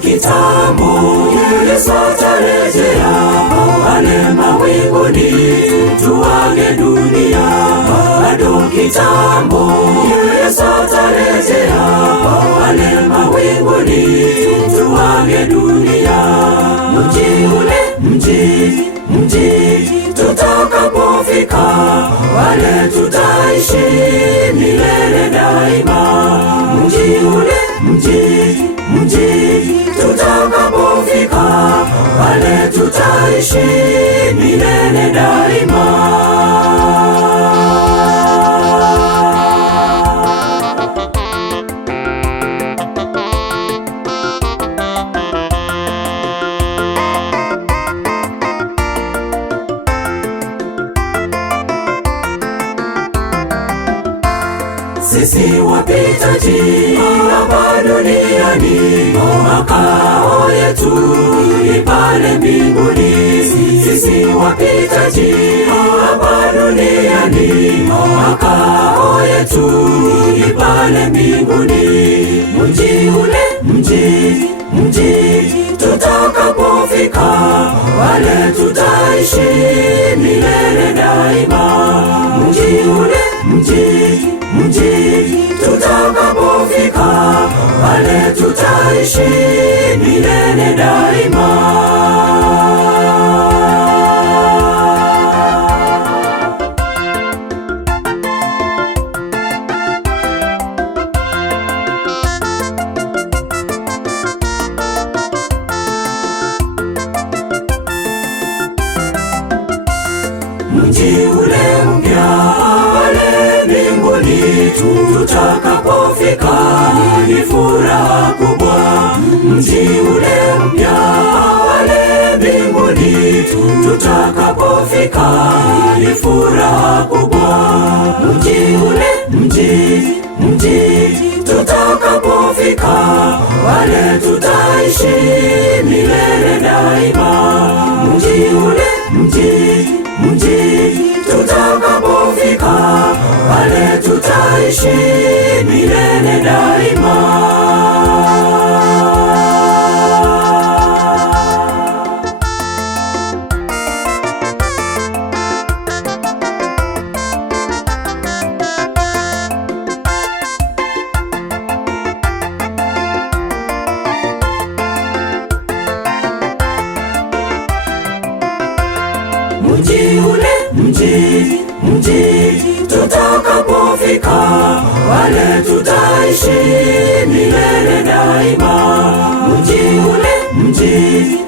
kitambo, Yesu atarejea pale mawinguni, tuage dunia. Bado kitambo, Yesu atarejea pale mawinguni, tuage dunia. Mji ule, mji tutakapofika, wale tutaishi milele daima. Mji ule, mji tutakapofika, wale tutaishi milele daima. Sisi wapitaji hapa duniani, makao yetu ni pale mbinguni. Sisi wapitaji hapa duniani, makao yetu ni pale mbinguni. Mji ule, mji tutakapofika, wale tutaishi milele daima. Mji ule, mji tutakapofika, wale tutaishi milele daima. Mji ule mpya pale mbinguni, tutakapofika ni furaha kubwa. Mji ule mpya pale mbinguni, tutakapofika ni furaha kubwa. Mji ule, mji tutakapofika, wale tutaishi milele daima. Mji ule, mji tutakapofika, wale tutaishi milele daima. Mji ule, mji tutakapofika, wale tutaishi milele daima. Mji ule, mji